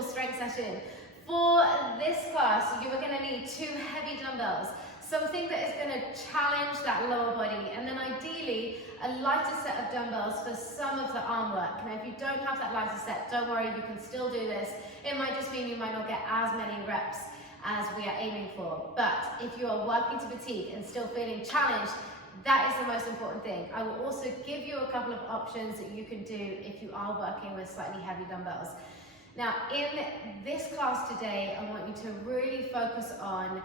full strength session. For this class, you are going to need 2 heavy dumbbells, something that is going to challenge that lower body, and then ideally a lighter set of dumbbells for some of the arm work. Now if you don't have that lighter set, don't worry, you can still do this. It might just mean you might not get as many reps as we are aiming for, but if you are working to fatigue and still feeling challenged, that is the most important thing. I will also give you a couple of options that you can do if you are working with slightly heavy dumbbells. Now in this class today, I want you to really focus on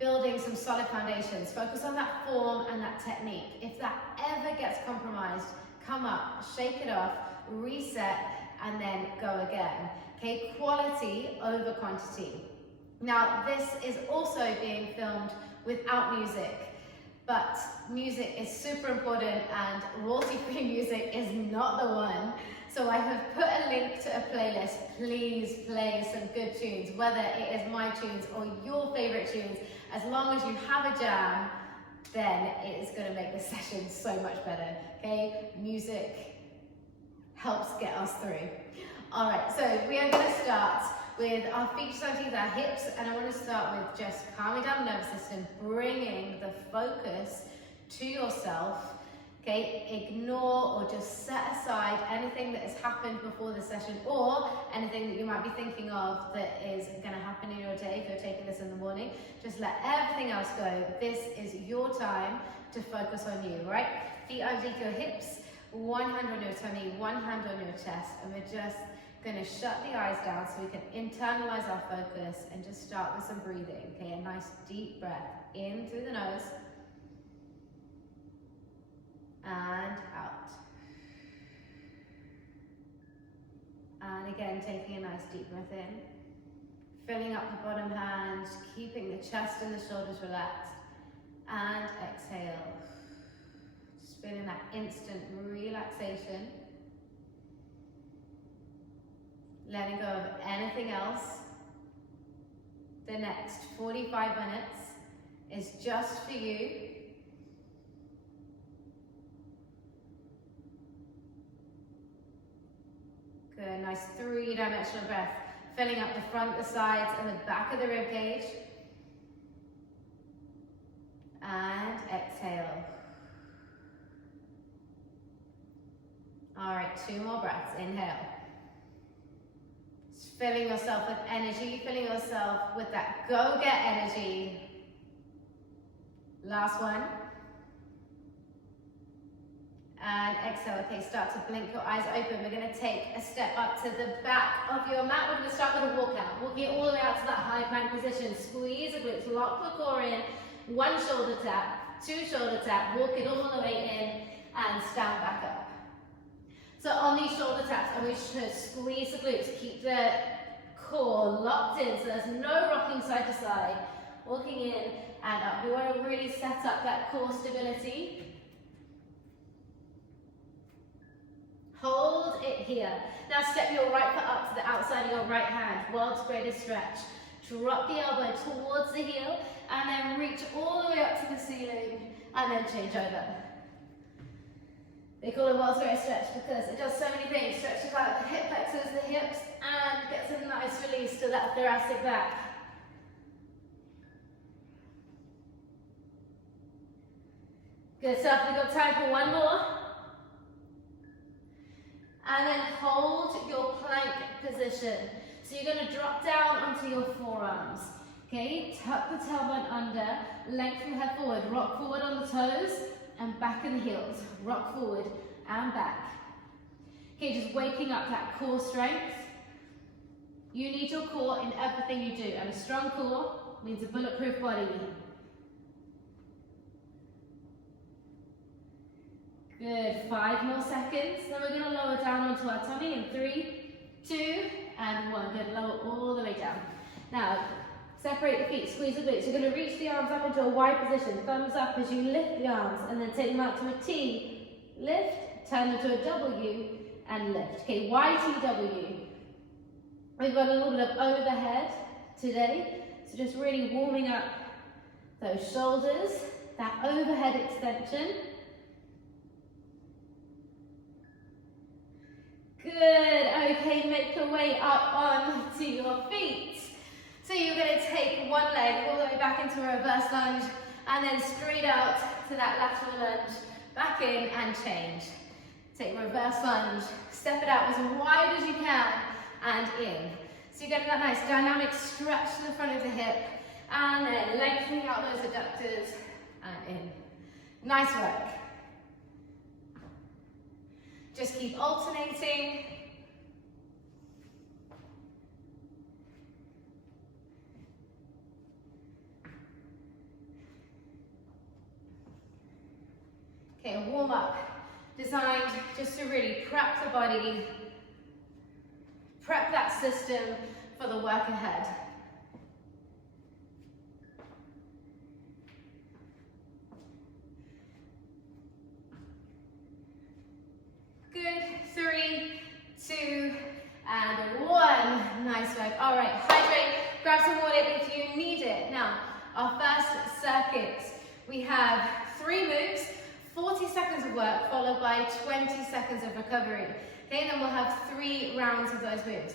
building some solid foundations. Focus on that form and that technique. If that ever gets compromised, come up, shake it off, reset, and then go again. Okay, quality over quantity. Now this is also being filmed without music, but music is super important and royalty-free music is not the one. So I have put a link to a playlist. Please play some good tunes, whether it is my tunes or your favorite tunes. As long as you have a jam, then it is going to make the session so much better, okay? Music helps get us through. All right, so we are going to start with our feet underneath our hips, and I want to start with just calming down the nervous system, bringing the focus to yourself. Okay, ignore or just set aside anything that has happened before the session or anything that you might be thinking of that is going to happen in your day if you're taking this in the morning. Just let everything else go. This is your time to focus on you, right? Feet underneath your hips, one hand on your tummy, one hand on your chest, and we're just going to shut the eyes down so we can internalize our focus and just start with some breathing. Okay, a nice deep breath in through the nose and out. And again, taking a nice deep breath in, filling up the bottom hand, keeping the chest and the shoulders relaxed, and exhale. Just feeling that instant relaxation. Letting go of anything else. The next 45 minutes is just for you. Good, nice 3-dimensional breath, filling up the front, the sides, and the back of the rib cage. And exhale. All right, 2 more breaths. Inhale. Just filling yourself with energy, filling yourself with that go-get energy. Last one. And exhale. Okay, start to blink your eyes open. We're going to take a step up to the back of your mat. We're going to start with a walkout. Walking all the way out to that high plank position. Squeeze the glutes, lock the core in. 1 shoulder tap, 2 shoulder tap. Walk it all the way in and stand back up. So on these shoulder taps, I wish to squeeze the glutes. Keep the core locked in so there's no rocking side to side. Walking in and up. We want to really set up that core stability. Hold it here. Now step your right foot up to the outside of your right hand. World's greatest stretch. Drop the elbow towards the heel and then reach all the way up to the ceiling and then change over. They call it world's greatest stretch because it does so many things. Stretches out the hip flexors, the hips, and gets a nice release to that thoracic back. Good stuff. We've got time for 1 more. And then hold your plank position. So you're going to drop down onto your forearms. Okay, tuck the tailbone under, lengthen the head forward, rock forward on the toes, and back in the heels. Rock forward and back. Okay, just waking up that core strength. You need your core in everything you do, and a strong core means a bulletproof body. Good, 5 more seconds. Then we're going to lower down onto our tummy in 3, 2, and 1. Good, lower all the way down. Now, separate the feet, squeeze the glutes. You're going to reach the arms up into a wide position. Thumbs up as you lift the arms, and then take them out to a T. Lift, turn them to a W, and lift. Okay, YTW. We've got a little bit of overhead today, so just really warming up those shoulders, that overhead extension. Good, okay, make make your way up onto your feet. So you're going to take one leg all the way back into a reverse lunge and then straight out to that lateral lunge, back in and change. Take reverse lunge, step it out as wide as you can and in. So you're getting that nice dynamic stretch to the front of the hip and then lengthening out those adductors and in. Nice work. Just keep alternating. Okay, a warm up designed just to really prep the body, prep that system for the work ahead. Good, 3, 2, and 1. Nice work. All right, hydrate, grab some water if you need it. Now, our first circuit, we have 3 moves, 40 seconds of work, followed by 20 seconds of recovery. Okay, then we'll have 3 rounds of those moves.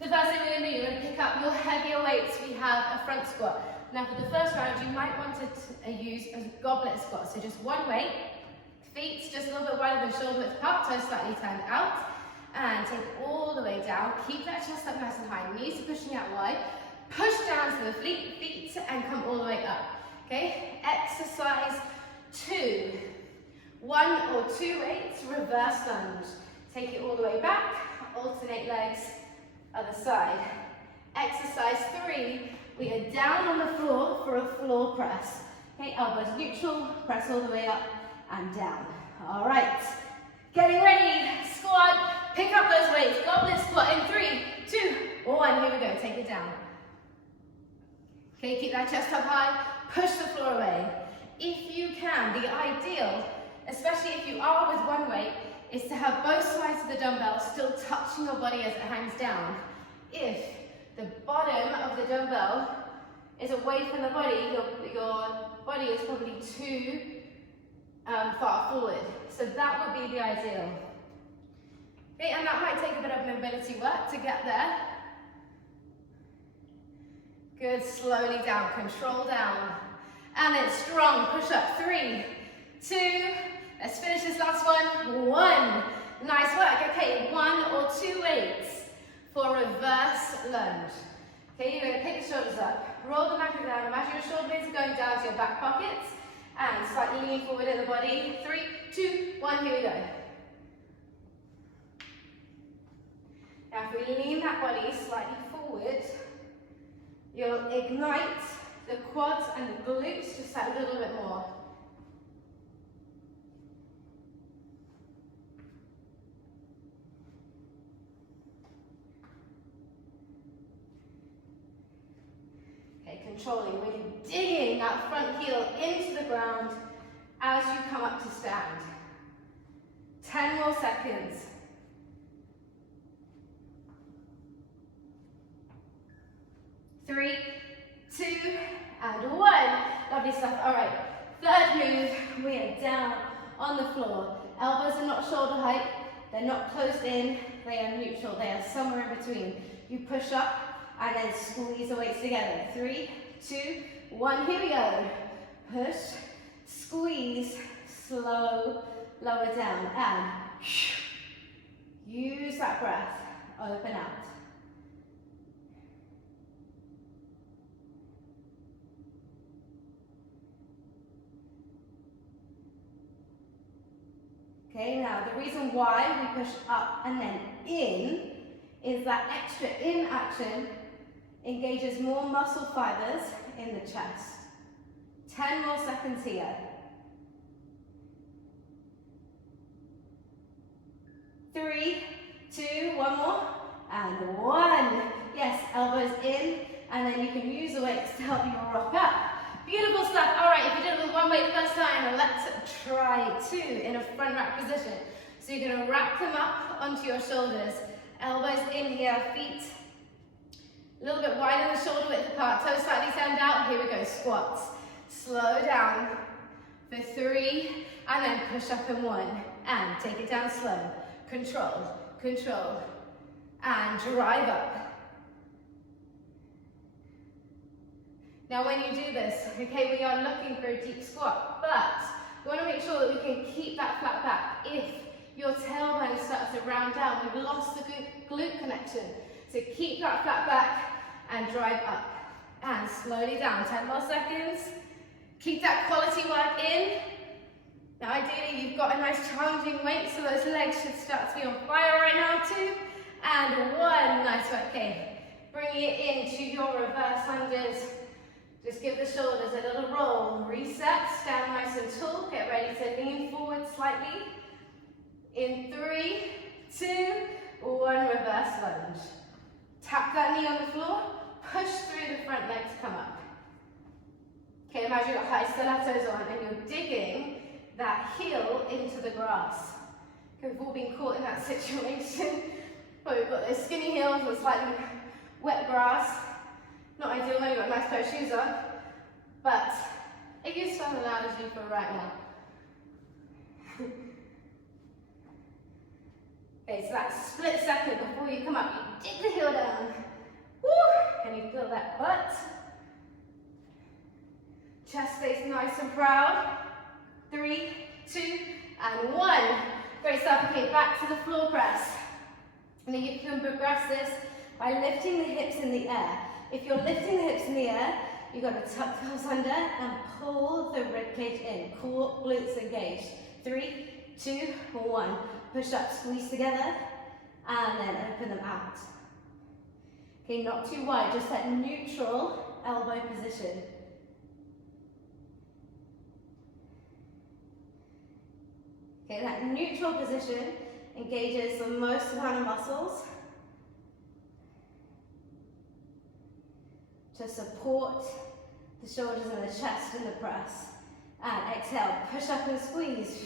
The first thing we're going to do, you're going to pick up your heavier weights. We have a front squat. Now for the first round, you might want to use a goblet squat. So just one weight, feet just a little bit wider than shoulder width apart, toes slightly turned out. And take all the way down. Keep that chest up nice and high. Knees are pushing out wide. Push down to the feet and come all the way up. Okay, exercise 2. 1 or 2 weights, reverse lunge. Take it all the way back, alternate legs, other side. Exercise 3, we are down on the floor for a floor press. Okay, elbows neutral, press all the way up and down. All right, getting ready, squat, pick up those weights, goblet squat in 3, 2, 1, here we go, take it down. Okay, keep that chest up high, push the floor away. If you can, the ideal, especially if you are with one weight, is to have both sides of the dumbbell still touching your body as it hangs down. If the bottom of the dumbbell is away from the body, your body is probably too far forward. So that would be the ideal. Okay, and that might take a bit of mobility work to get there. Good, slowly down, control down. And then strong, push up, 3, 2, let's finish this last one, 1. Nice work, okay, 1 or 2 weights for reverse lunge. Okay, you're gonna pick the shoulders up, roll the ankle down, imagine your shoulder blades are going down to your back pockets, and slightly lean forward in the body, 3, 2, 1, here we go. Now if we lean that body slightly forward, you'll ignite the quads and the glutes just that little bit more. Okay, controlling, really digging that front heel into the ground as you come up to stand. 10 more seconds. 3, 2, and 1. Lovely stuff. All right, third move, we are down on the floor. Elbows are not shoulder height, they're not closed in, they are neutral, they are somewhere in between. You push up and then squeeze the weights together. 3, 2, 1, here we go. Push, squeeze, slow, lower down, and use that breath, open out. Okay, now the reason why we push up and then in is that extra in action engages more muscle fibers in the chest. 10 more seconds here. 3, 2, 1 more, and 1. Yes, elbows in, and then you can use the weights to help you rock up. Beautiful stuff. All right, if you did it with one weight the first time, let's try 2 in a front rack position. So you're going to wrap them up onto your shoulders. Elbows in here, feet a little bit wider than shoulder width apart, toes slightly turned out. Here we go, squats. Slow down for 3, and then push up in 1. And take it down slow. Control, control. and drive up. Now when you do this, okay, we are looking for a deep squat, but we want to make sure that we can keep that flat back. If your tailbone starts to round down, we've lost the glute connection. So keep that flat back and drive up. And slowly down, 10 more seconds. Keep that quality work in. Now ideally you've got a nice challenging weight, so those legs should start to be on fire right now too. And one, nice work, okay. Bringing it into your reverse lunges. Just give the shoulders a little roll. Reset, stand nice and tall. Get ready to lean forward slightly. In 3, 2, 1, reverse lunge. Tap that knee on the floor. Push through the front leg to come up. Okay, imagine you've got high stilettos on and you're digging that heel into the grass. Okay, we've all been caught in that situation. But we've got those skinny heels with slightly wet grass. Not ideal when you've got a nice pair of shoes on. But a useful analogy for right now. Okay, so that split second before you come up, you dig the heel down. Woo! Can you feel that butt? Chest stays nice and proud. 3, 2, and 1. Great stuff. Okay, back to the floor press. And then you can progress this by lifting the hips in the air. If you're lifting the hips in the air, you've got to tuck those under and pull the ribcage in. Core, glutes engaged. 3, 2, 1. Push up, squeeze together, and then open them out. Okay, not too wide, just that neutral elbow position. Okay, that neutral position engages the most amount of muscles to support the shoulders and the chest in the press. And exhale, push up and squeeze.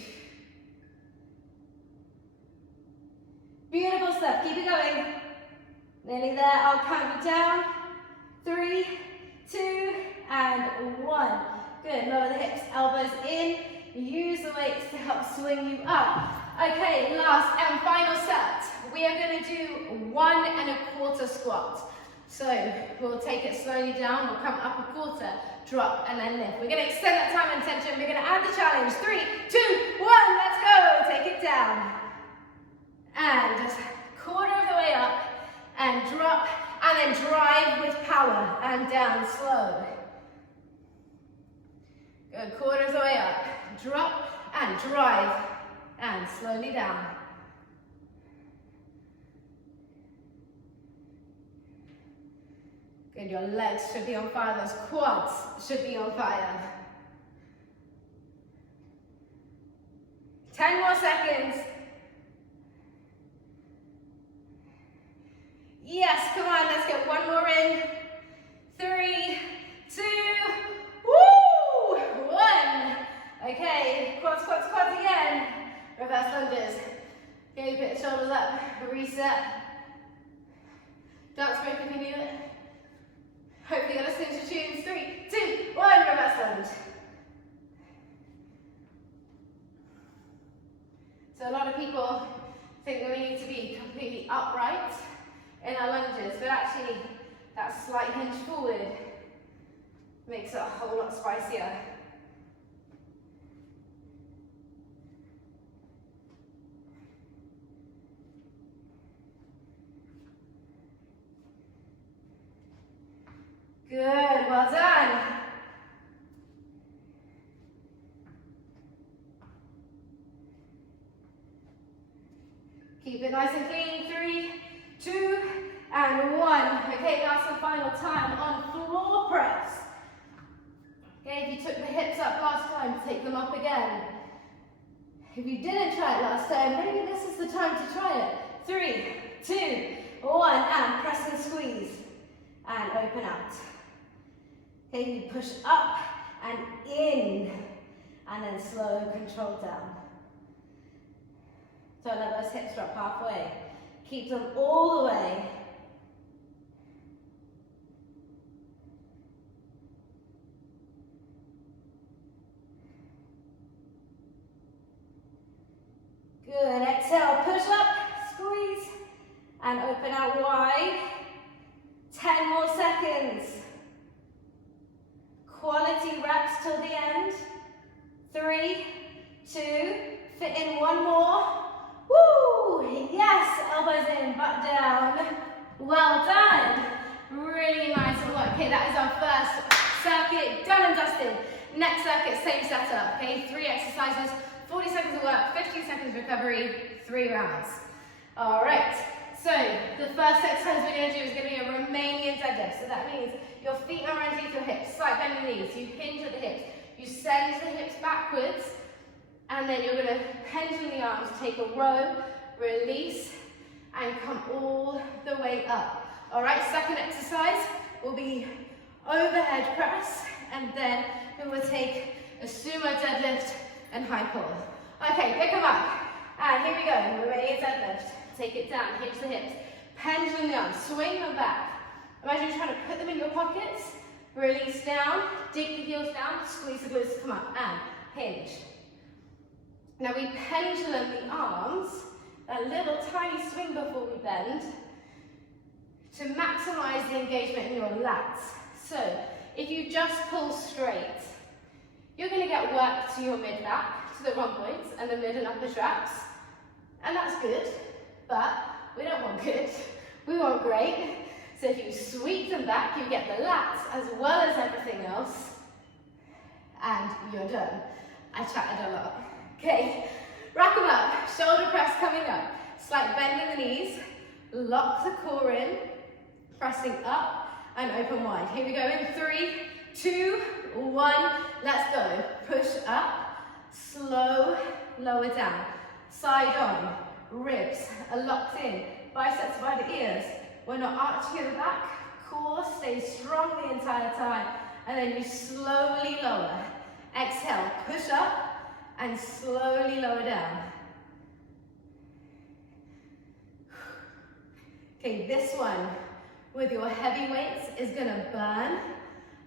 Beautiful stuff, keep it going. Nearly there, I'll count you down. 3, 2, and 1. Good, lower the hips, elbows in. Use the weights to help swing you up. Okay, last and final set. We are going to do 1 1/4 squat. So we'll take it slowly down, we'll come up a quarter, drop, and then lift. We're going to extend that time and tension. We're going to add the challenge. 3, 2, 1, let's go. Take it down. And just quarter of the way up, and drop, and then drive with power, and down slow. Good, quarter of the way up, drop, and drive, and slowly down. Good, your legs should be on fire, those quads should be on fire. 10 more seconds. Yes, come on, let's get one more in. 3, 2, woo! 1. Okay, quads, quads, quads again. Reverse lunges. Okay, put the shoulders up, reset. Dance break if you need it. Hopefully you're listening to tunes. 3, 2, 1, reverse lunge. So a lot of people think that we need to be completely upright in our lunges, but actually that slight hinge forward makes it a whole lot spicier. Good, well done. Keep it nice and clean. 3, 2, and 1. Okay, last and final time on floor press. Okay, if you took the hips up last time, take them up again. If you didn't try it last time, maybe this is the time to try it. 3, 2, 1, and press and squeeze. And open out. Okay, you push up and in, and then slow control down. Don't let those hips drop halfway. Keep them all the way. Good, exhale, push up, squeeze, and open out wide. 10 more seconds. Quality reps till the end. 3, 2, fit in one more. Woo! Yes, elbows in, butt down. Well done. Really nice work. Okay, that is our first circuit done and dusted. Next circuit, same setup. Okay, 3 exercises, 40 seconds of work, 15 seconds recovery, 3 rounds. All right. So the first exercise we're going to do is going to be a Romanian deadlift. So that means your feet are underneath your hips, slight bend in the knees. You hinge at the hips. You send the hips backwards, and then you're going to pendulum the arms, take a row, release, and come all the way up. All right, second exercise will be overhead press, and then we will take a sumo deadlift and high pull. Okay, pick them up. And here we go, Romanian deadlift. Take it down, hinge the hips. Pendulum the arms, swing them back. Imagine you're trying to put them in your pockets. Release down, dig the heels down, squeeze the glutes to come up, and hinge. Now we pendulum the arms, a little tiny swing before we bend, to maximize the engagement in your lats. So if you just pull straight, you're going to get work to your mid-back, to the rhomboids and the mid and upper traps, and that's good, but we don't want good, we want great. So if you sweep them back, you get the lats as well as everything else, and you're done. I chatted a lot. Okay, rack them up, shoulder press coming up, slight bend in the knees, lock the core in, pressing up and open wide. Here we go in 3, 2, 1, let's go. Push up, slow, lower down, side on, ribs are locked in, biceps by the ears. We're not arching at the back, core stays strong the entire time, and then you slowly lower. Exhale, push up, and slowly lower down. Okay, this one with your heavy weights is gonna burn,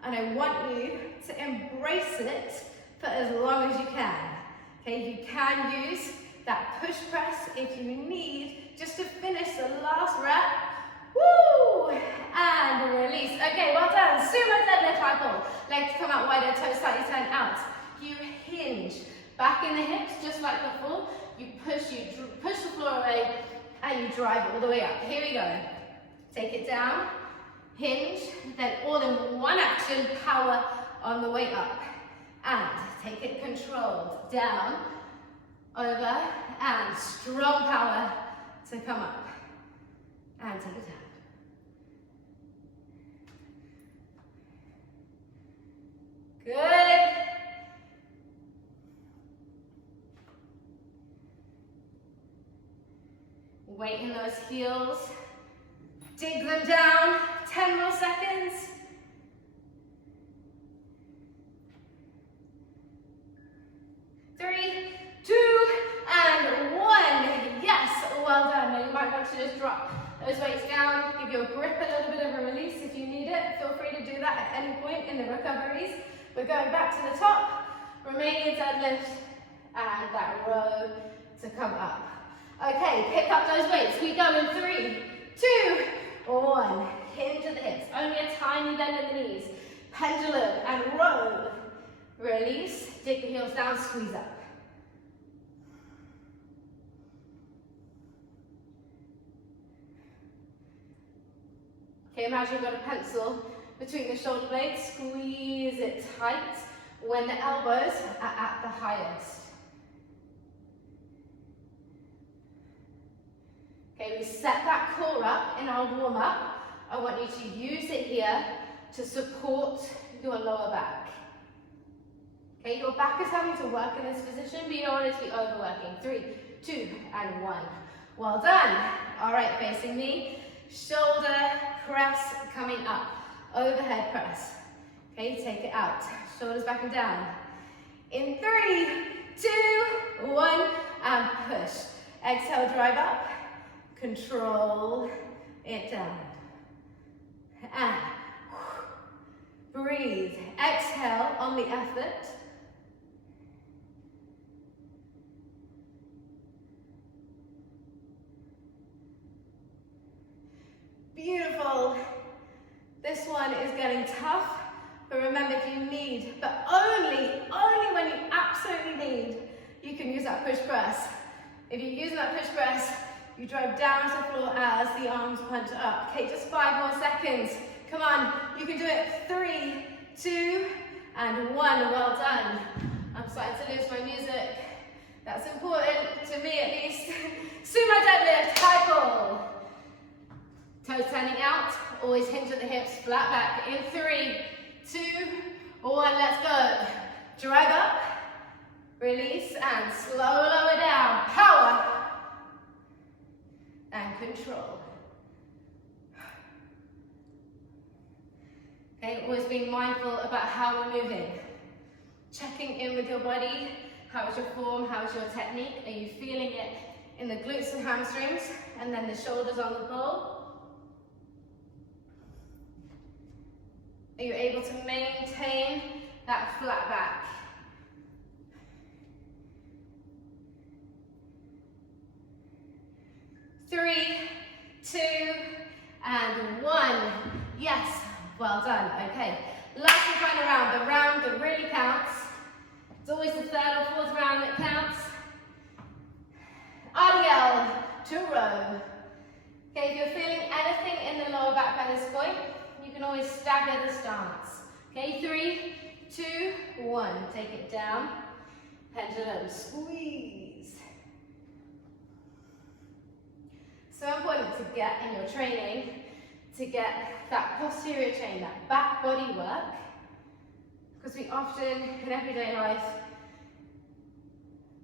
and I want you to embrace it for as long as you can. Okay, you can use that push press if you need, just to finish the last rep. Woo! And release. Okay, well done. Sumo deadlift high pull. Legs come out wider, toes slightly turn out. You hinge back in the hips, just like before. You push the floor away, and you drive all the way up. Here we go. Take it down, hinge, then all in one action, power on the way up. And take it controlled, down, over, and strong power to come up. And take it down. Good. Weight in those heels. Dig them down. 10 more seconds. 3, 2, and 1. Yes, well done. Now you might want to just drop those weights down. Give your grip a little bit of a release if you need it. Feel free to do that at any point in the recoveries. We're going back to the top. Romanian deadlift and that row to come up. Okay, pick up those weights. We go in 3, 2, 1. Hinge at the hips. Only a tiny bend in the knees. Pendulum and row. Release. Dig the heels down. Squeeze up. Okay, imagine you've got a pencil between the shoulder blades. Squeeze it tight when the elbows are at the highest. Okay, we set that core up in our warm up. I want you to use it here to support your lower back. Okay, your back is having to work in this position, but you don't want it to be overworking. 3, 2, and 1. Well done. All right, facing me. Shoulder press coming up. Overhead press. Okay, take it out. Shoulders back and down. In 3, 2, 1, and push. Exhale, drive up. Control it down. And breathe. Exhale on the effort. Beautiful. This one is getting tough, but remember, if you need, but only when you absolutely need, you can use that push press. If you're using that push press, you drive down to the floor as the arms punch up. Okay, just 5 more seconds. Come on, you can do it. 3, 2, and 1. Well done. I'm starting to lose my music. That's important, to me at least. Sumo deadlift, high pull. Toes turning out, always hinge at the hips, flat back. In 3, 2, 1, let's go. Drag up, release, and slow lower down. Power and control. Okay, always being mindful about how we're moving. Checking in with your body. How is your form? How is your technique? Are you feeling it in the glutes and hamstrings? And then the shoulders on the pole? Are you able to maintain that flat back? Three, 2, and 1. Yes, well done. Okay, last and final round, the round that really counts. It's always the 3rd or 4th round that counts. RDL to row. Okay, if you're feeling anything in the lower back by this point, you can always stagger the stance. Okay, 3, 2, 1. Take it down. Pendulum squeeze. So important to get in your training, to get that posterior chain, that back body work, because we often, in everyday life,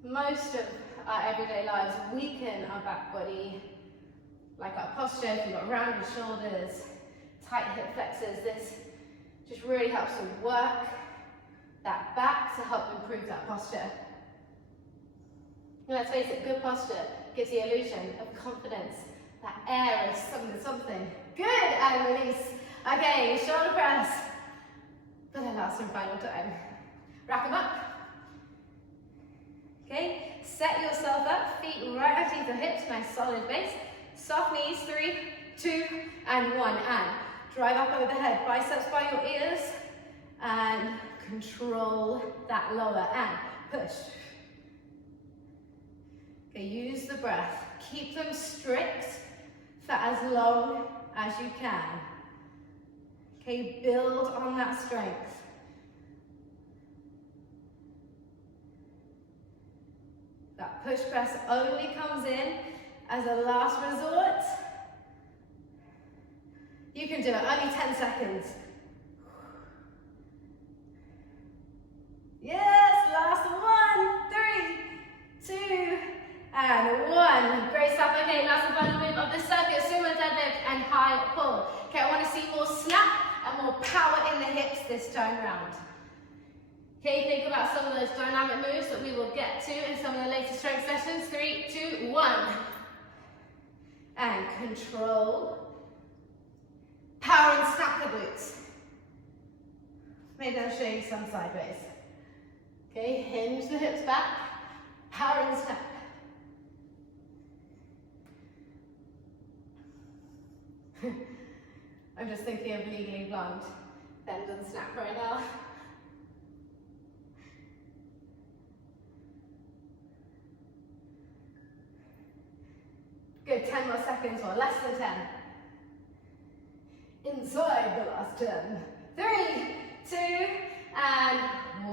most of our everyday lives, weaken our back body, like our posture. If you've got rounded shoulders, tight hip flexors, this just really helps to work that back to help improve that posture. And let's face it, good posture gives the illusion of confidence, that air of something. Good, and release. Okay, shoulder press for the last and final time. Rack them up. Okay, set yourself up, feet right underneath the hips, nice solid base. Soft knees, 3, 2, and 1, and drive up over the head, biceps by your ears, and control that lower, and push. Okay, use the breath. Keep them strict for as long as you can. Okay, build on that strength. That push press only comes in as a last resort. You can do it, only 10 seconds. Yes, last 1, 3, 2, and 1. Great stuff. Okay, last and final move of the circuit, sumo deadlift and high pull. Okay, I want to see more snap and more power in the hips this time round. Okay, think about some of those dynamic moves that we will get to in some of the later strength sessions. 3, 2, 1. And control. Power and snap the glutes. Maybe I'll show you some sideways. Okay, hinge the hips back. Power and snap. I'm just thinking of Legally Blonde. Bend and snap right now. Good, 10 more seconds or less than 10. Inside the last 10. 3, 2, and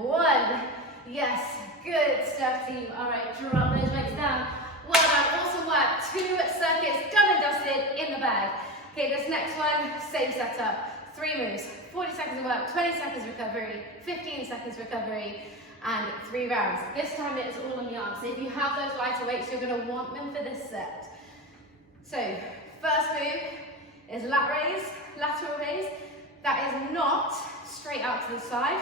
1. Yes, good stuff, team. All right, drop those legs down. Well done, awesome work. 2 circuits done and dusted in the bag. Okay, this next one, same setup. 3 moves, 40 seconds of work, 20 seconds recovery, 15 seconds recovery, and 3 rounds. This time it is all on the arms. So if you have those lighter weights, you're going to want them for this set. So, first move is lat raise, lateral raise. That is not straight out to the side,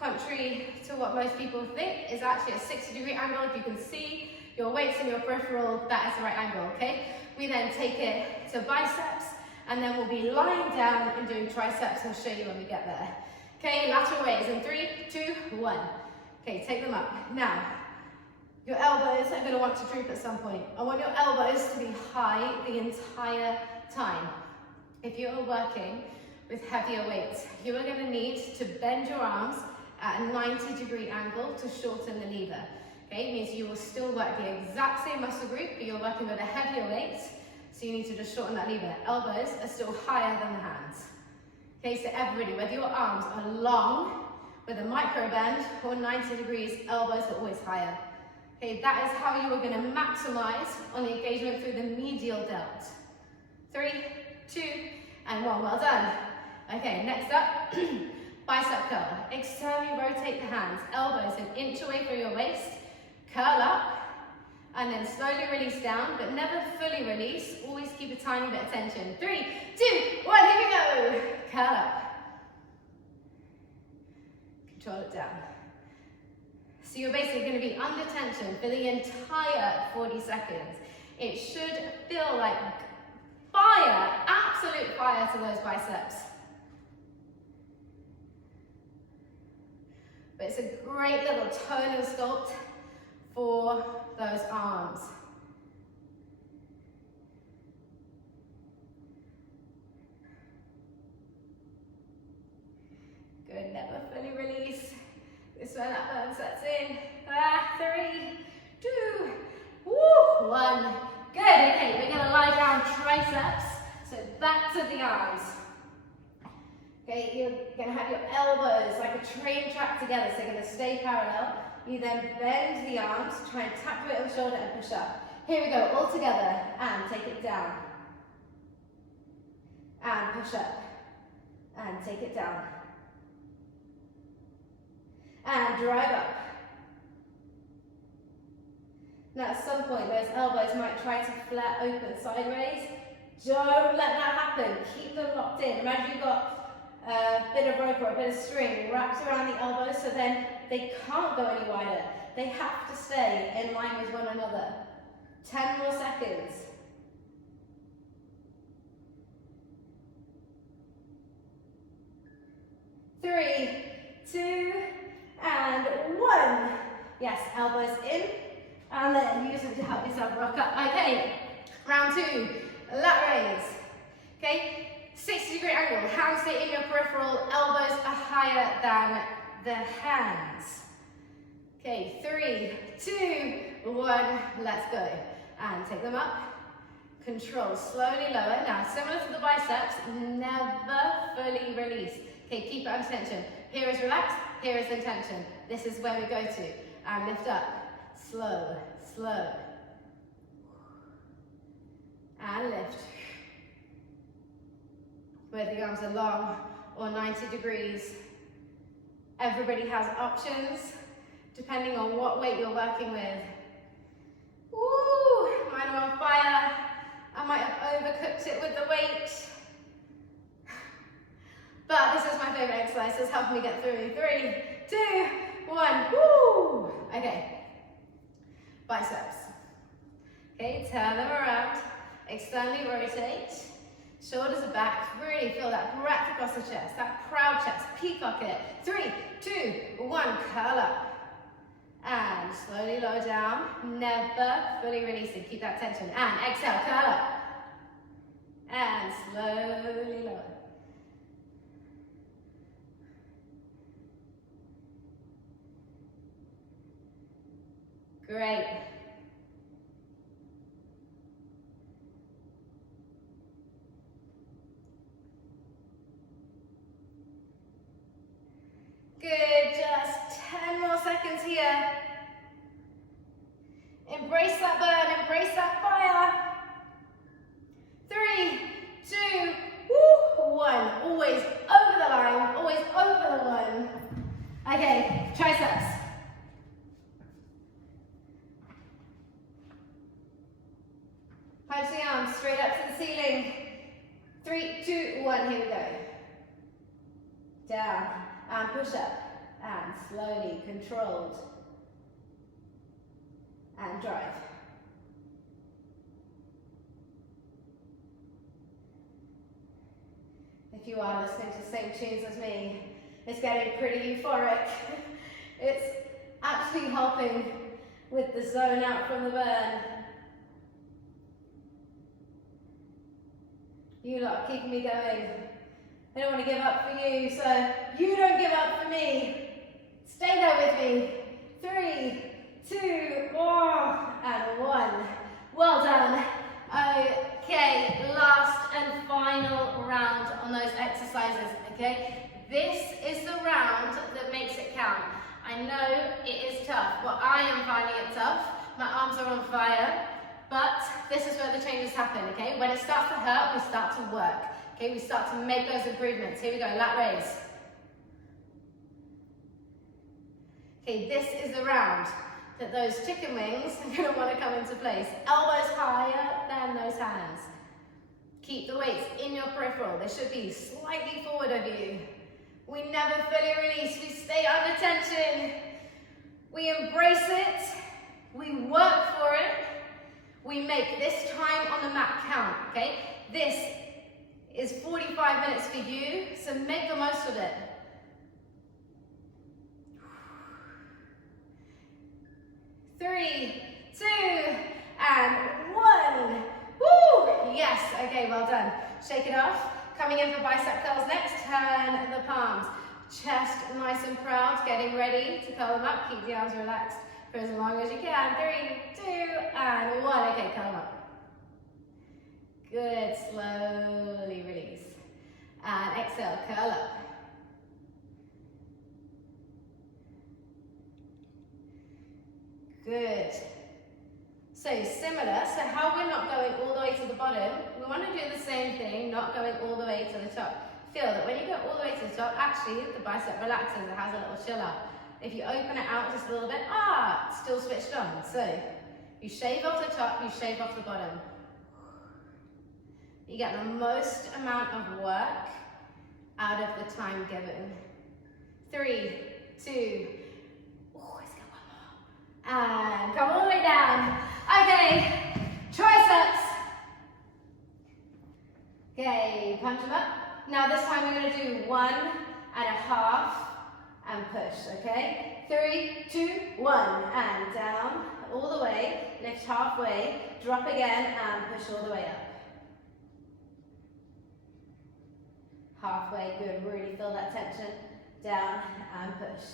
contrary to what most people think. Is actually a 60-degree angle. If you can see your weights in your peripheral, that is the right angle, okay? We then take it to biceps, and then we'll be lying down and doing triceps. I'll show you when we get there. Okay, lateral raise in 3, 2, 1. Okay, take them up. Now, your elbows are going to want to droop at some point. I want your elbows to be high the entire time. if you're working with heavier weights, you are going to need to bend your arms at a 90-degree angle to shorten the lever. Okay, it means you will still work the exact same muscle group, but you're working with a heavier weight, so you need to just shorten that lever. Elbows are still higher than the hands. Okay, so everybody, whether your arms are long, with a micro bend, or 90 degrees, elbows are always higher. Okay, that is how you are going to maximize on the engagement through the medial delt. 3, 2, and 1, well done. Okay, next up, bicep curl. Externally rotate the hands, elbows an inch away from your waist, curl up, and then slowly release down, but never fully release. Always keep a tiny bit of tension. 3, 2, 1, here we go. Curl up. Control it down. So you're basically going to be under tension for the entire 40 seconds. It should feel like fire, absolute fire to those biceps. But it's a great little tonal sculpt for those arms. Good, never fully release. This is where that burn sets in. 3, 2, 1. Good, okay, we're gonna lie down triceps. So back to the arms. Okay, you're gonna have your elbows like a train track together, so you're gonna stay parallel. You then bend the arms, try and tap your little shoulder and push up. Here we go, all together, and take it down. And push up, and take it down. And drive up. Now at some point those elbows might try to flare open sideways. Don't let that happen. Keep them locked in. Imagine you've got a bit of rope or a bit of string wrapped around the elbows, so then they can't go any wider. They have to stay in line with one another. 10 more seconds. 3, 2, and 1. Yes, elbows in, and then use them to help yourself rock up. Okay, round 2, lat raise. Okay, 60-degree angle, hands stay in your peripheral, elbows are higher than the hands. Okay, 3, 2, 1, let's go. And take them up. Control, slowly lower. Now, similar to the biceps, never fully release. Okay, keep it under tension. Here is relaxed, here is in tension. This is where we go to. And lift up. Slow, slow. And lift. Whether the arms are long or 90 degrees, everybody has options depending on what weight you're working with. Woo! Mine are on fire. I might have overcooked it with the weight. But this is my favorite exercise, so it's helping me get through. 3, 2, 1, woo! Okay, biceps. Okay, turn them around, externally rotate, shoulders are back, really feel that breath across the chest, that proud chest, peacock it. 3, 2, 1, curl up. And slowly lower down, never fully releasing, keep that tension. And exhale, curl up. And slowly lower. Great. Good, just 10 more seconds here. Embrace that burn, embrace that fire. 3, 2, 1. Always over the line, always over the one. Okay, triceps. Punch the arms straight up to the ceiling. 3, 2, 1, here we go. Down, and push up, and slowly, controlled, and drive. If you are listening to the same tunes as me, it's getting pretty euphoric. It's actually helping with the zone out from the burn. You lot are keeping me going. I don't want to give up for you, so you don't give up for me. Stay there with me. 3, 2, and 1. Well done. Okay, last and final round on those exercises, okay? This is the round that makes it count. I know it is tough. Well, I am finding it tough. My arms are on fire, but this is where the changes happen, okay? When it starts to hurt, we start to work, okay? We start to make those improvements. Here we go, lat raise. Okay, this is the round that those chicken wings are going to want to come into place. Elbows higher than those hands. Keep the weights in your peripheral. They should be slightly forward of you. We never fully release. We stay under tension. We embrace it. We work for it. We make this time on the mat count, okay? This is 45 minutes for you, so make the most of it. 3, 2, and 1. Woo! Yes, okay, well done. Shake it off. Coming in for bicep curls next. Turn the palms. Chest nice and proud. Getting ready to curl them up. Keep the arms relaxed for as long as you can. 3, 2, and 1. Okay, curl them up. Good. Slowly release. And exhale, curl up. Good. So similar, so how we're not going all the way to the bottom, we want to do the same thing, not going all the way to the top. Feel that when you go all the way to the top, actually the bicep relaxes, it has a little chill out. If you open it out just a little bit, it's still switched on. So you shave off the top, you shave off the bottom. You get the most amount of work out of the time given. 3, 2, and come all the way down. Okay, triceps. Okay, punch them up. Now this time we're going to do 1.5 and push, okay? 3, 2, 1, and down, all the way, lift halfway, drop again, and push all the way up. Halfway, good, really feel that tension. Down and push.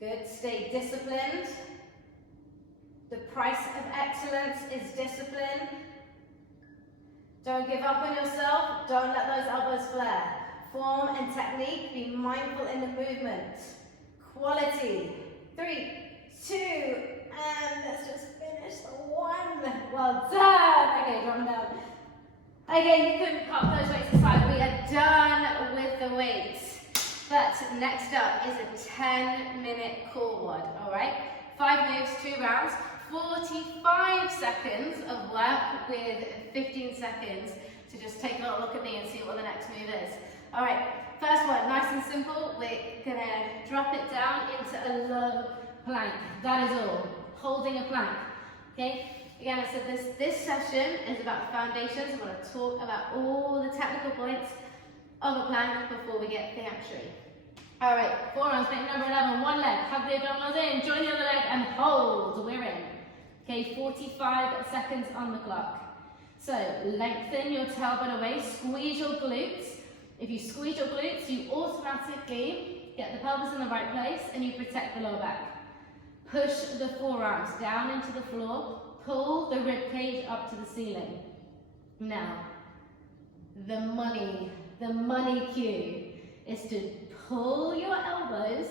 Good, stay disciplined. The price of excellence is discipline. Don't give up on yourself. Don't let those elbows flare. Form and technique, be mindful in the movement. Quality. 3, 2, and let's just finish the 1. Well done. Okay, drop them down. Okay, you couldn't pop those weights aside. We are done with the weights. But next up is a 10-minute core WOD, all right? 5 moves, 2 rounds, 45 seconds of work with 15 seconds to just take a little look at me and see what the next move is. All right, first one, nice and simple. We're gonna drop it down into a low plank. That is all, holding a plank, okay? Again, I said this session is about foundations. I'm gonna talk about all the technical points of a plank before we get theometry. All right, forearms, make number 11, one leg, hug the abdominals in, join the other leg and hold, we're in. Okay, 45 seconds on the clock. So lengthen your tailbone away, squeeze your glutes. If you squeeze your glutes, you automatically get the pelvis in the right place and you protect the lower back. Push the forearms down into the floor, pull the rib cage up to the ceiling. Now, the money cue is to pull your elbows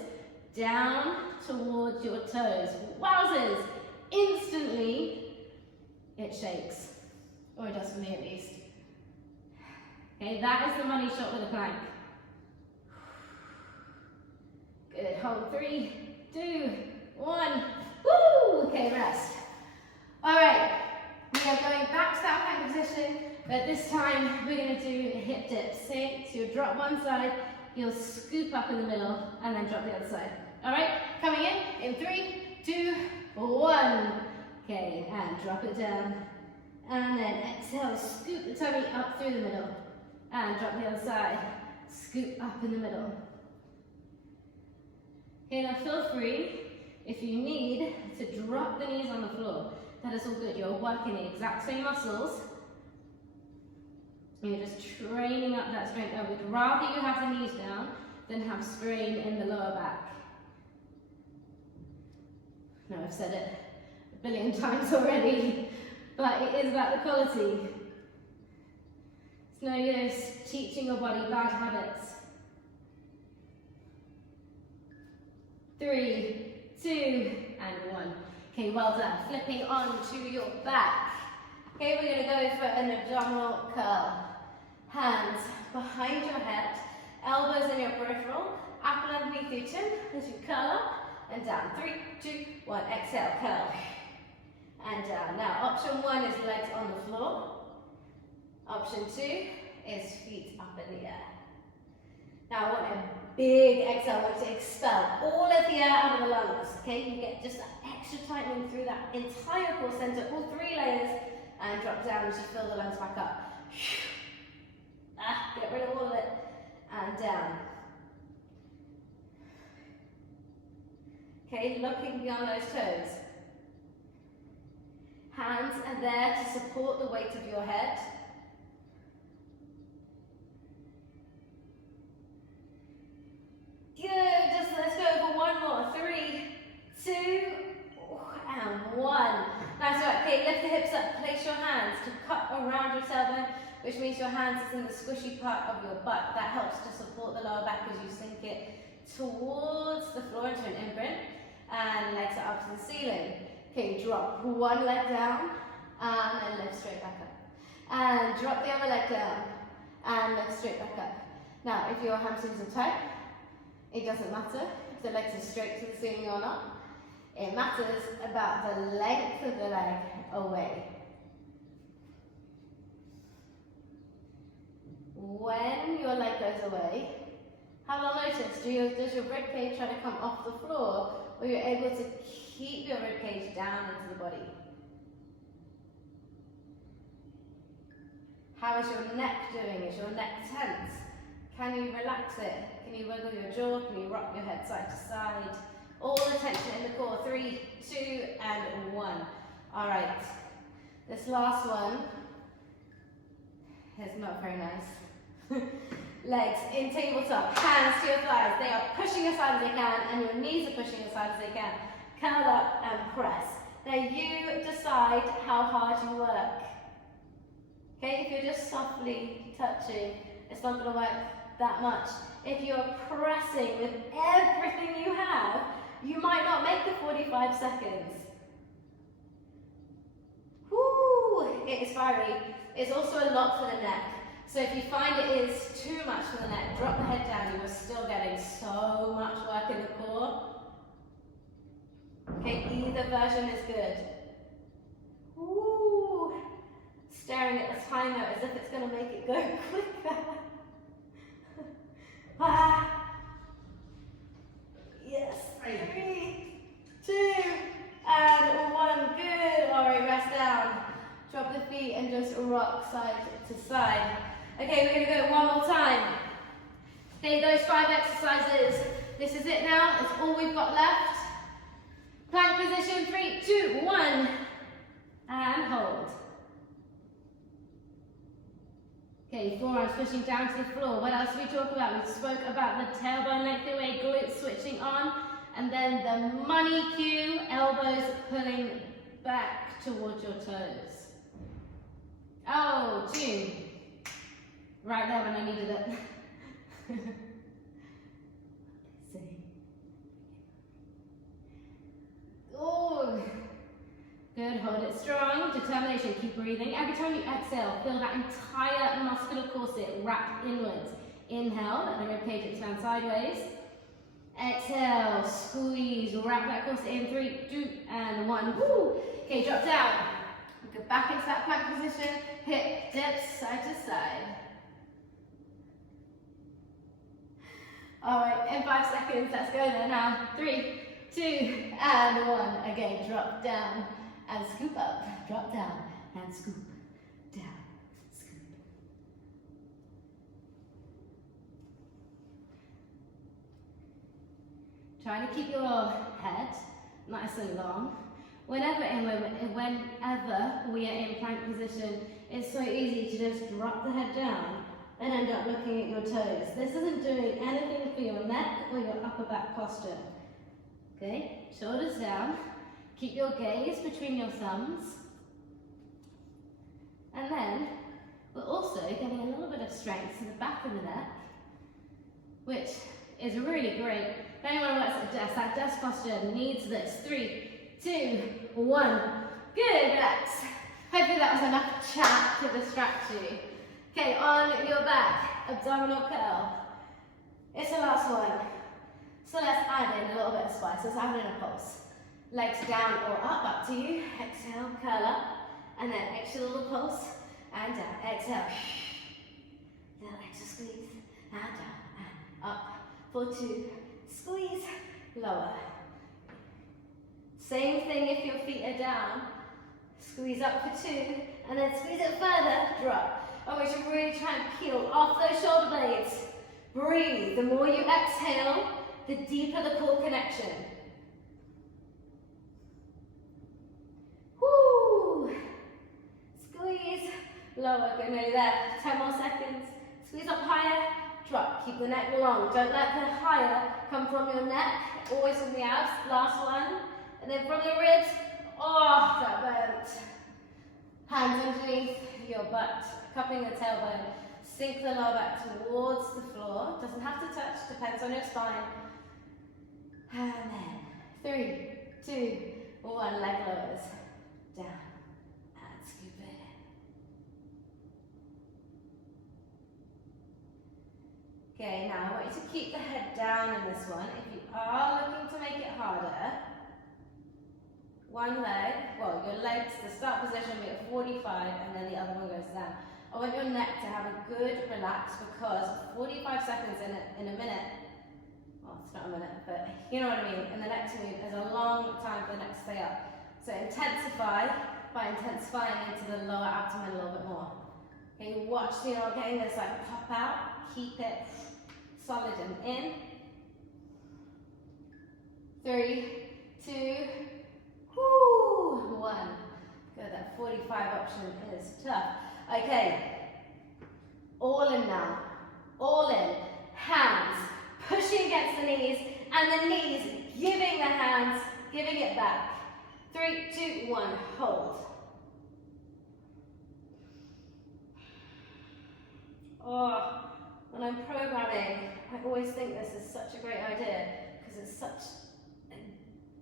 down towards your toes. Wowzers! Instantly, it shakes. Or it does for me at least. Okay, that is the money shot with a plank. Good, hold 3, 2, 1. Woo! Okay, rest. All right, we are going back to that plank position, but this time we're going to do hip dips. See? So you'll drop one side, you'll scoop up in the middle, and then drop the other side. All right, coming in 3, 2, 1. Okay, and drop it down. And then exhale, scoop the tummy up through the middle. And drop the other side, scoop up in the middle. Okay, now feel free, if you need, to drop the knees on the floor. That is all good. You're working the exact same muscles. You're just training up that strength. I would rather you have the knees down than have strain in the lower back. No, I've said it a billion times already, but it is about the quality. It's no use teaching your body bad habits. 3, 2, and 1. Okay, well done. Flipping onto your back. Okay, we're going to go for an abdominal curl. Hands behind your head, elbows in your peripheral, apple underneath your chin as you curl up and down. 3, 2, 1. Exhale, curl. And down. Now, option 1 is legs on the floor. Option 2 is feet up in the air. Now, I want a big exhale. I want to expel all of the air out of the lungs. Okay, you get just that extra tightening through that entire core center, all 3 layers, and drop down as you fill the lungs back up. Get rid of all of it, and down. Okay, looking beyond those toes. Hands are there to support the weight of your head. Good, just let's go for 1 more. 3, 2, and 1. Nice work. Okay, lift the hips up, place your hands to cut around your tailbone, which means your hands is in the squishy part of your butt. That helps to support the lower back as you sink it towards the floor into an imprint, and legs are up to the ceiling. Okay, drop 1 leg down, and then lift straight back up. And drop the other leg down, and lift straight back up. Now, if your hamstrings are tight, it doesn't matter if the legs are straight to the ceiling or not. It matters about the length of the leg away. When your leg goes away, have a notice. Does your ribcage try to come off the floor, or you're able to keep your ribcage down into the body? How is your neck doing? Is your neck tense? Can you relax it? Can you wiggle your jaw? Can you rock your head side to side? All the tension in the core. 3, 2, and 1. All right. This last one is not very nice. Legs in tabletop, hands to your thighs. They are pushing aside as they can, and your knees are pushing aside as they can. Curl up and press. Now you decide how hard you work. Okay, if you're just softly touching, it's not going to work that much. If you're pressing with everything you have, you might not make the 45 seconds. Whoo, it is fiery. It's also a lot for the neck. So if you find it is too much for the neck, drop the head down. You are still getting so much work in the core. Okay, either version is good. Woo, staring at the timer as if it's going to make it go quicker. Yes, 3, 2, and 1. Good. All right, rest down. Drop the feet and just rock side to side. Okay, we're going to go 1 more time. Okay, those 5 exercises. This is it now. It's all we've got left. Plank position. 3, 2, 1, and hold. Okay, forearms pushing down to the floor. What else did we talk about? We spoke about the tailbone length away, glutes switching on, and then the money cue, elbows pulling back towards your toes. Oh, tune. Right there when I needed it. Oh, good, hold it strong, determination, keep breathing. Every time you exhale, feel that entire muscular corset wrap inwards. Inhale, let the ribcage expand sideways. Exhale, squeeze, wrap that corset in. 3, 2, and 1. Woo! Okay, drop down. Go back into that plank position, hip dips side to side. All right, in 5 seconds, let's go there now. 3, 2, and 1. Again, drop down and scoop up. Drop down and scoop down, scoop. Try to keep your head nice and long. Whenever we are in plank position, it's so easy to just drop the head down and end up looking at your toes. This isn't doing anything for your neck or your upper back posture. Okay, shoulders down. Keep your gaze between your thumbs. And then we're also getting a little bit of strength to the back of the neck, which is really great. If anyone works at desk, that desk posture needs this. 3, 2, 1. Good, relax. Hopefully that was enough chat to distract you. Okay, on your back, abdominal curl. It's the last one. So let's add in a little bit of spice. Let's add in a pulse. Legs down or up to you. Exhale, curl up. And then extra little pulse. And down. Exhale. Little extra squeeze. And down. And up. For 2. Squeeze. Lower. Same thing if your feet are down. Squeeze up for 2. And then squeeze it further. Drop. And we should really try and peel off those shoulder blades. Breathe. The more you exhale, the deeper the core connection. Woo! Squeeze. Lower. Go nearly there. 10 more seconds. Squeeze up higher. Drop. Keep the neck long. Don't let the higher come from your neck. Always from the abs. Last one. And then from the ribs. Oh, that burnt. Hands underneath your butt. Cupping the tailbone. Sink the lower back towards the floor. Doesn't have to touch. Depends on your spine. And then 3, 2, 1. Leg lowers. Down. And scoop it in. Okay, now I want you to keep the head down in this one. If you are looking to make it harder, one leg, well, your legs, the start position will be at 45 and then the other one goes down. I want your neck to have a good relax because 45 seconds in a minute, well, it's not a minute, but you know what I mean, in the next move is a long time for the neck to stay up. So intensify by intensifying into the lower abdomen a little bit more. Okay, watch, so you're not getting this like pop out, keep it solid and in. 3, 2, 1. Good, that 45 option is tough. Okay, all in now. All in. Hands pushing against the knees, and the knees giving the hands, giving it back. 3, 2, 1, hold. Oh, when I'm programming, I always think this is such a great idea because it's such a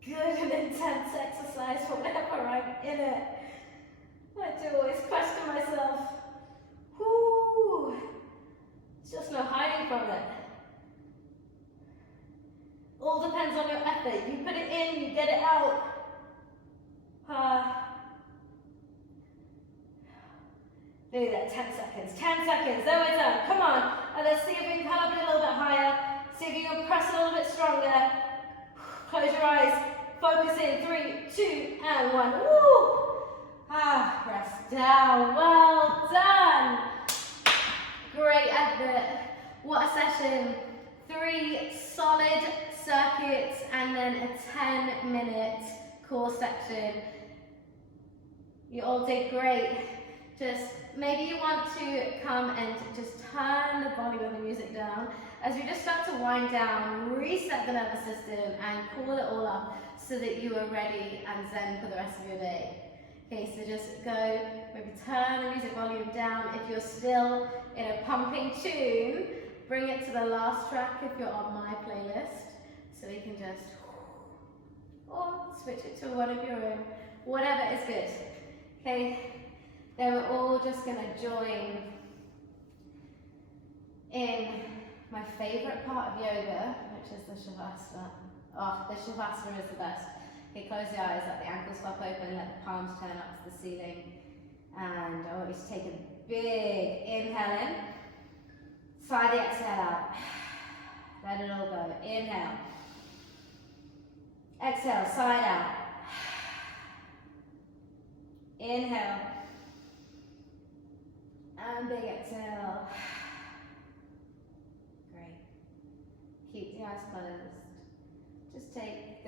good and intense exercise for whenever I'm in it. I do always question myself. Whoo! There's just no hiding from it. All depends on your effort. You put it in, you get it out. Do that, 10 seconds. 10 seconds, then we're done. Come on. And let's see if we can come up a little bit higher. See if you can press a little bit stronger. Close your eyes. Focus in. 3, 2, and 1. Woo! Rest down. Well done. Great effort. What a session. 3 solid circuits and then a 10-minute core section. You all did great. Just maybe you want to come and just turn the volume of the music down as we just start to wind down, reset the nervous system and cool it all up so that you are ready and zen for the rest of your day. Okay, so just go, maybe turn the music volume down. If you're still in a pumping tune, bring it to the last track if you're on my playlist, so you can just, or switch it to one of your own, whatever is good. Okay, then we're all just gonna join in my favorite part of yoga, which is the Shavasana. Oh, the Shavasana is the best. Okay, close your eyes, let the ankles flop open, let the palms turn up to the ceiling. And I want you to take a big inhale in. Slide the exhale out. Let it all go. Inhale. Exhale, side out. Inhale. And big exhale. Great. Keep the eyes closed.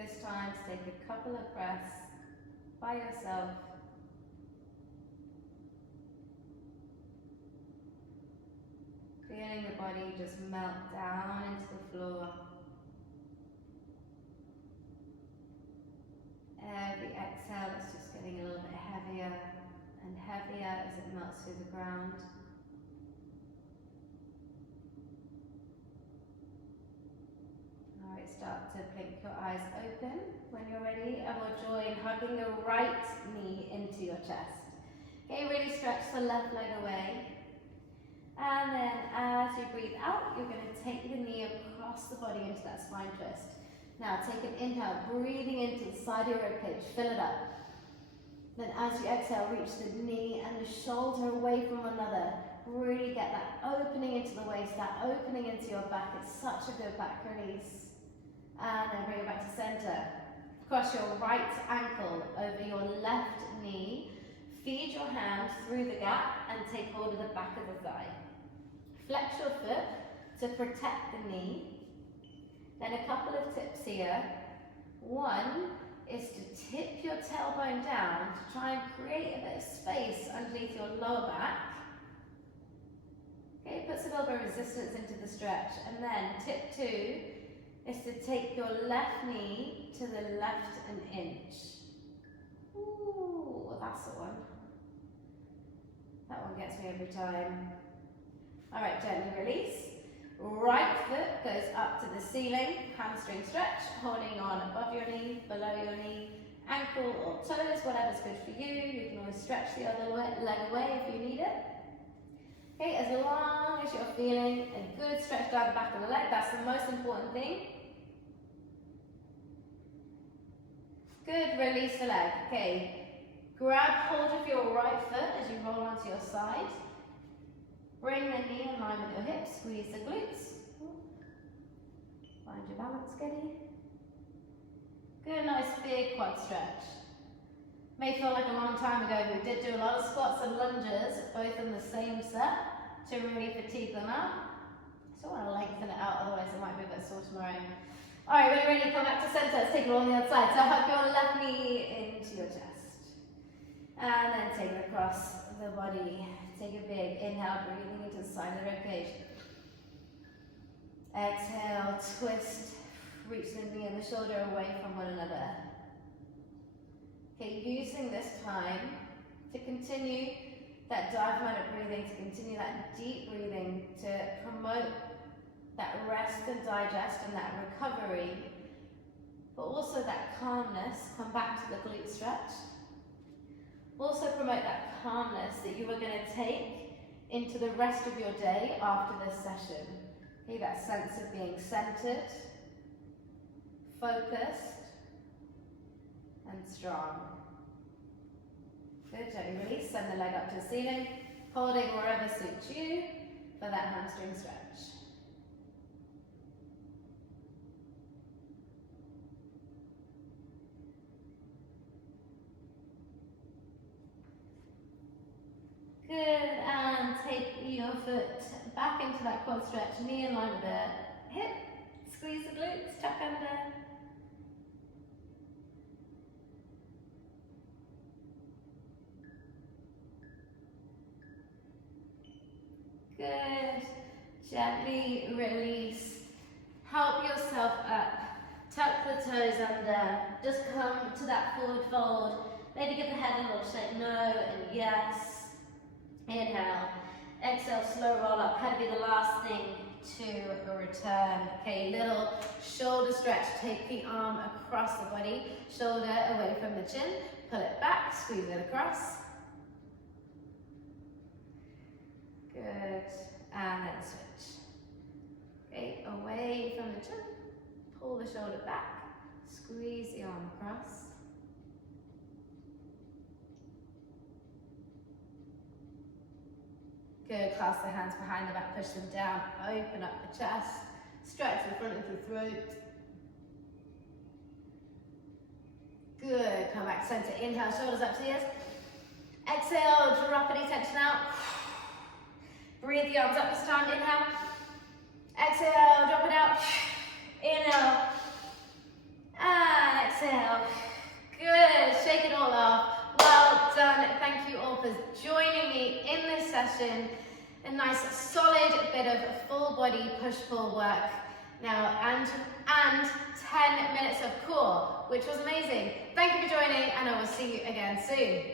this time to take a couple of breaths by yourself. Feeling the body just melt down into the floor. Every exhale is just getting a little bit heavier and heavier as it melts through the ground. Alright, start to blink your eyes open when you're ready, and we'll join hugging the right knee into your chest. Okay, really stretch the left leg away. And then as you breathe out, you're going to take the knee across the body into that spine twist. Now take an inhale, breathing into the side of your ribcage, fill it up. Then as you exhale, reach the knee and the shoulder away from one another. Really get that opening into the waist, that opening into your back. It's such a good back release. And then bring it back to center. Cross your right ankle over your left knee. Feed your hand through the gap and take hold of the back of the thigh. Flex your foot to protect the knee. Then a couple of tips here. One is to tip your tailbone down to try and create a bit of space underneath your lower back. Okay, put some elbow resistance into the stretch. And then tip two is to take your left knee to the left an inch. Ooh, that's the one. That one gets me every time. All right, gently release. Right foot goes up to the ceiling, hamstring stretch, holding on above your knee, below your knee, ankle or toes, whatever's good for you. You can always stretch the other leg away if you need it. Okay, as long as you're feeling a good stretch down the back of the leg, that's the most important thing. Good, release the leg. Okay, grab hold of your right foot as you roll onto your side. Bring the knee in line with your hips, squeeze the glutes. Find your balance, Gede. Good, nice big quad stretch. May feel like a long time ago, we did do a lot of squats and lunges, both in the same set, to really fatigue them out. So I want to lengthen it out, otherwise it might be a bit sore tomorrow. Alright, when you're ready, come back to center. Let's take it on the other side. So hug your left knee into your chest. And then take it across the body. Take a big inhale, breathing into the side of the ribcage. Exhale, twist. Reach the knee and the shoulder away from one another. Okay, using this time to continue that diaphragmatic breathing, to continue that deep breathing, to promote that rest and digest and that recovery, but also that calmness. Come back to the glute stretch. Also promote that calmness that you are going to take into the rest of your day after this session. Okay, that sense of being centered, focused, and strong. Good, gently release, send the leg up to the ceiling, holding wherever suits you for that hamstring stretch. Good, and take your foot back into that quad stretch, knee in line with the hip, squeeze the glutes, tuck under. Good, gently release, help yourself up, tuck the toes under, just come to that forward fold, maybe give the head a little shake, no and yes. Inhale, exhale, slow roll up. Had to be the last thing to return. Okay, little shoulder stretch. Take the arm across the body, shoulder away from the chin. Pull it back, squeeze it across. Good, and then switch. Okay, away from the chin. Pull the shoulder back, squeeze the arm across. Good, clasp the hands behind the back, push them down, open up the chest, stretch the front of the throat. Good, come back to center, inhale, shoulders up to the ears. Exhale, drop any tension out. Breathe the arms up this time, inhale. Exhale, drop it out. Inhale. And for joining me in this session. A nice solid bit of full body push-pull work now, and 10 minutes of core, which was amazing. Thank you for joining, and I will see you again soon.